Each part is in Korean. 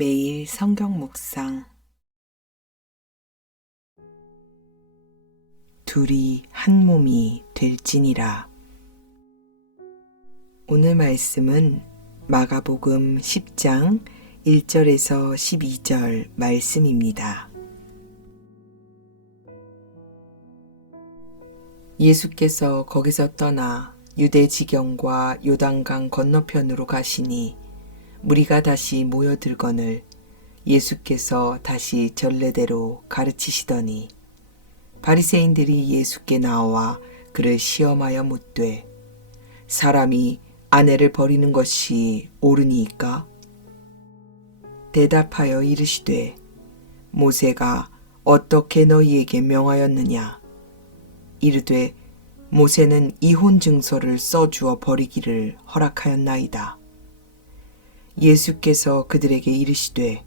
매일 성경 묵상. 둘이 한 몸이 될지니라. 오늘 말씀은 마가복음 10장 1절에서 12절 말씀입니다. 예수께서 거기서 떠나 유대 지경과 요단강 건너편으로 가시니 무리가 다시 모여들거늘 예수께서 다시 전례대로 가르치시더니 바리새인들이 예수께 나와 그를 시험하여 묻되 사람이 아내를 버리는 것이 옳으니이까? 대답하여 이르시되 모세가 어떻게 너희에게 명하였느냐? 이르되 모세는 이혼 증서를 써주어 버리기를 허락하였나이다. 예수께서 그들에게 이르시되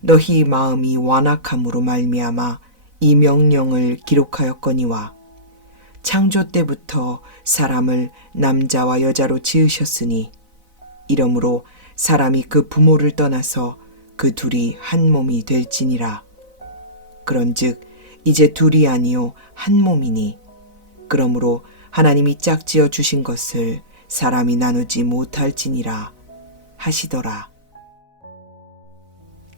너희 마음이 완악함으로 말미암아 이 명령을 기록하였거니와 창조 때부터 사람을 남자와 여자로 지으셨으니 이러므로 사람이 그 부모를 떠나서 그 둘이 한 몸이 될지니라. 그런즉 이제 둘이 아니요 한 몸이니 그러므로 하나님이 짝지어 주신 것을 사람이 나누지 못할지니라 하시더라.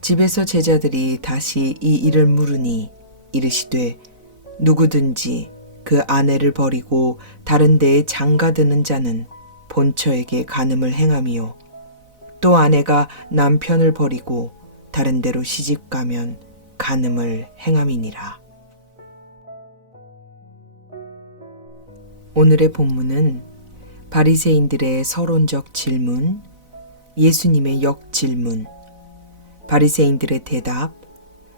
집에서 제자들이 다시 이 일을 물으니 이르시되 누구든지 그 아내를 버리고 다른 데에 장가드는 자는 본처에게 간음을 행함이요 또 아내가 남편을 버리고 다른 데로 시집가면 간음을 행함이니라. 오늘의 본문은 바리새인들의 서론적 질문, 예수님의 역질문, 바리새인들의 대답,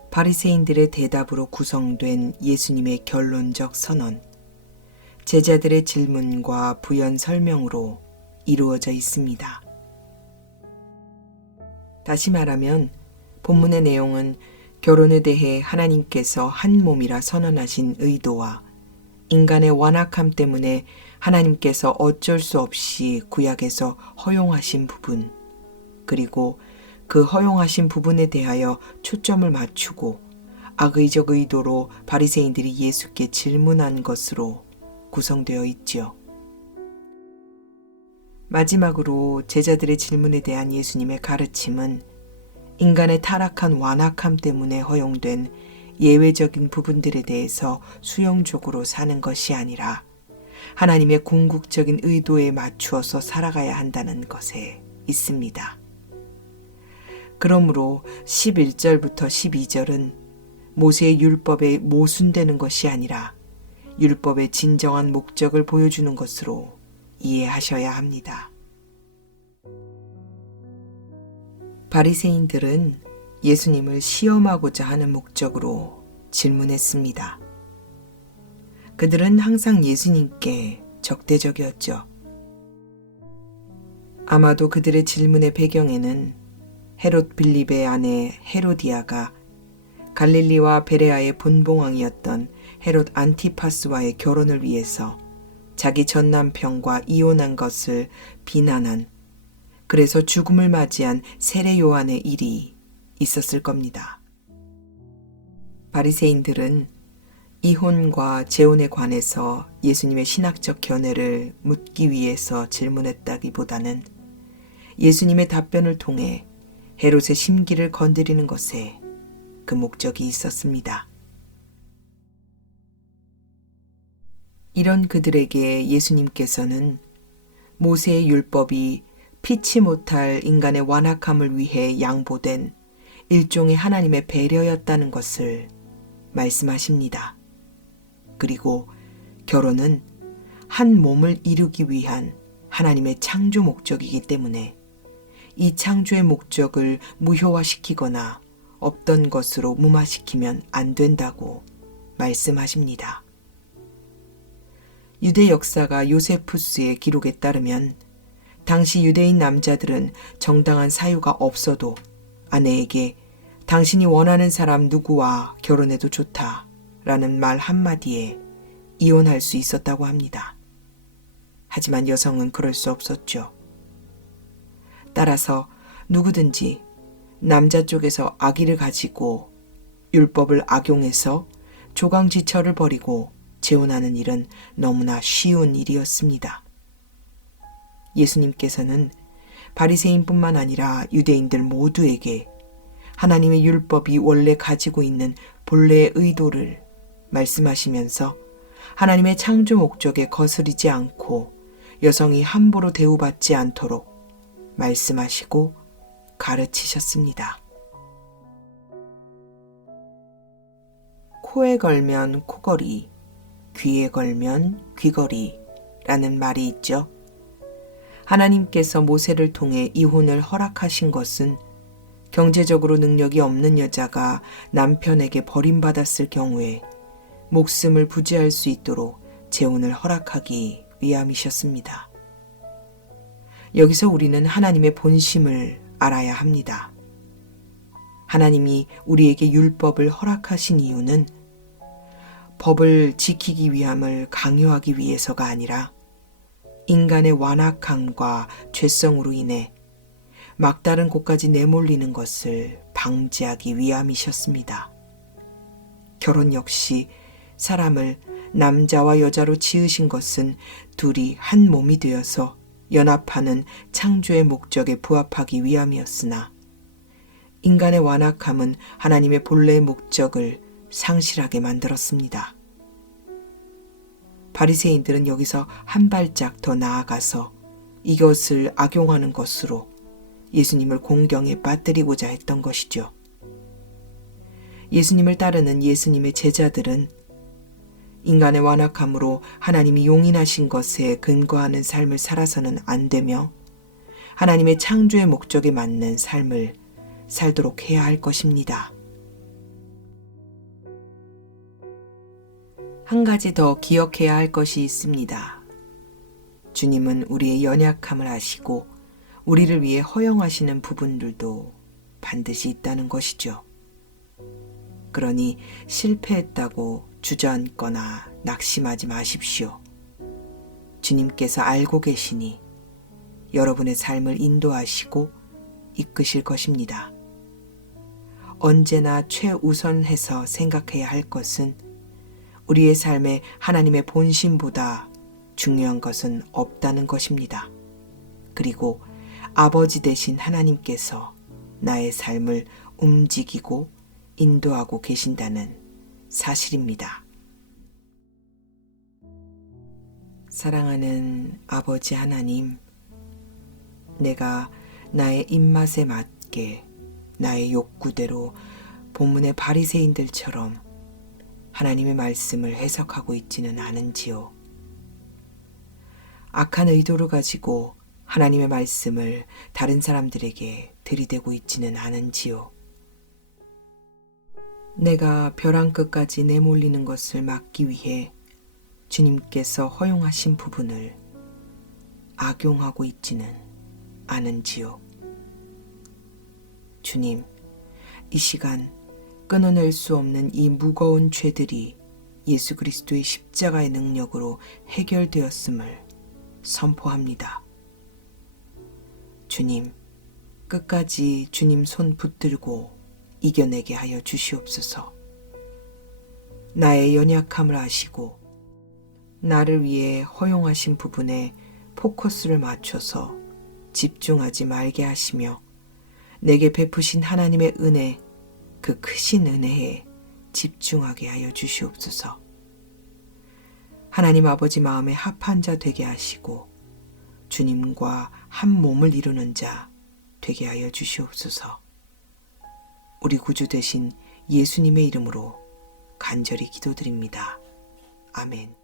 바리새인들의 대답으로 구성된 예수님의 결론적 선언, 제자들의 질문과 부연 설명으로 이루어져 있습니다. 다시 말하면 본문의 내용은 결혼에 대해 하나님께서 한 몸이라 선언하신 의도와 인간의 완악함 때문에 하나님께서 어쩔 수 없이 구약에서 허용하신 부분, 그리고 그 허용하신 부분에 대하여 초점을 맞추고 악의적 의도로 바리새인들이 예수께 질문한 것으로 구성되어 있지요. 마지막으로 제자들의 질문에 대한 예수님의 가르침은 인간의 타락한 완악함 때문에 허용된 예외적인 부분들에 대해서 수용적으로 사는 것이 아니라 하나님의 궁극적인 의도에 맞추어서 살아가야 한다는 것에 있습니다. 그러므로 11절부터 12절은 모세의 율법에 모순되는 것이 아니라 율법의 진정한 목적을 보여주는 것으로 이해하셔야 합니다. 바리새인들은 예수님을 시험하고자 하는 목적으로 질문했습니다. 그들은 항상 예수님께 적대적이었죠. 아마도 그들의 질문의 배경에는 헤롯 빌립의 아내 헤로디아가 갈릴리와 베레아의 본봉왕이었던 헤롯 안티파스와의 결혼을 위해서 자기 전 남편과 이혼한 것을 비난한, 그래서 죽음을 맞이한 세례 요한의 일이 있었을 겁니다. 바리새인들은 이혼과 재혼에 관해서 예수님의 신학적 견해를 묻기 위해서 질문했다기보다는 예수님의 답변을 통해 헤롯의 심기를 건드리는 것에 그 목적이 있었습니다. 이런 그들에게 예수님께서는 모세의 율법이 피치 못할 인간의 완악함을 위해 양보된 일종의 하나님의 배려였다는 것을 말씀하십니다. 그리고 결혼은 한 몸을 이루기 위한 하나님의 창조 목적이기 때문에 이 창조의 목적을 무효화시키거나 없던 것으로 무마시키면 안 된다고 말씀하십니다. 유대 역사가 요세푸스의 기록에 따르면 당시 유대인 남자들은 정당한 사유가 없어도 아내에게 당신이 원하는 사람 누구와 결혼해도 좋다라는 말 한마디에 이혼할 수 있었다고 합니다. 하지만 여성은 그럴 수 없었죠. 따라서 누구든지 남자 쪽에서 악의를 가지고 율법을 악용해서 조강지처를 벌이고 재혼하는 일은 너무나 쉬운 일이었습니다. 예수님께서는 바리새인뿐만 아니라 유대인들 모두에게 하나님의 율법이 원래 가지고 있는 본래의 의도를 말씀하시면서 하나님의 창조 목적에 거스르지 않고 여성이 함부로 대우받지 않도록 말씀하시고 가르치셨습니다. 코에 걸면 코걸이, 귀에 걸면 귀걸이라는 말이 있죠. 하나님께서 모세를 통해 이혼을 허락하신 것은 경제적으로 능력이 없는 여자가 남편에게 버림받았을 경우에 목숨을 부지할 수 있도록 재혼을 허락하기 위함이셨습니다. 여기서 우리는 하나님의 본심을 알아야 합니다. 하나님이 우리에게 율법을 허락하신 이유는 법을 지키기 위함을 강요하기 위해서가 아니라 인간의 완악함과 죄성으로 인해 막다른 곳까지 내몰리는 것을 방지하기 위함이셨습니다. 결혼 역시 사람을 남자와 여자로 지으신 것은 둘이 한 몸이 되어서 연합하는 창조의 목적에 부합하기 위함이었으나 인간의 완악함은 하나님의 본래의 목적을 상실하게 만들었습니다. 바리새인들은 여기서 한 발짝 더 나아가서 이것을 악용하는 것으로 예수님을 공경에 빠뜨리고자 했던 것이죠. 예수님을 따르는 예수님의 제자들은 인간의 완악함으로 하나님이 용인하신 것에 근거하는 삶을 살아서는 안 되며 하나님의 창조의 목적에 맞는 삶을 살도록 해야 할 것입니다. 한 가지 더 기억해야 할 것이 있습니다. 주님은 우리의 연약함을 아시고 우리를 위해 허용하시는 부분들도 반드시 있다는 것이죠. 그러니 실패했다고 주저앉거나 낙심하지 마십시오. 주님께서 알고 계시니 여러분의 삶을 인도하시고 이끄실 것입니다. 언제나 최우선해서 생각해야 할 것은 우리의 삶에 하나님의 본심보다 중요한 것은 없다는 것입니다. 그리고 아버지 되신 하나님께서 나의 삶을 움직이고 인도하고 계신다는 사실입니다. 사랑하는 아버지 하나님, 내가 나의 입맛에 맞게 나의 욕구대로 본문의 바리새인들처럼 하나님의 말씀을 해석하고 있지는 않은지요. 악한 의도를 가지고 하나님의 말씀을 다른 사람들에게 들이대고 있지는 않은지요. 내가 벼랑 끝까지 내몰리는 것을 막기 위해 주님께서 허용하신 부분을 악용하고 있지는 않은지요. 주님, 이 시간 끊어낼 수 없는 이 무거운 죄들이 예수 그리스도의 십자가의 능력으로 해결되었음을 선포합니다. 주님, 끝까지 주님 손 붙들고 이겨내게 하여 주시옵소서. 나의 연약함을 아시고 나를 위해 허용하신 부분에 포커스를 맞춰서 집중하지 말게 하시며 내게 베푸신 하나님의 은혜, 그 크신 은혜에 집중하게 하여 주시옵소서. 하나님 아버지 마음에 합한 자 되게 하시고 주님과 한 몸을 이루는 자 되게 하여 주시옵소서. 우리 구주 되신 예수님의 이름으로 간절히 기도드립니다. 아멘.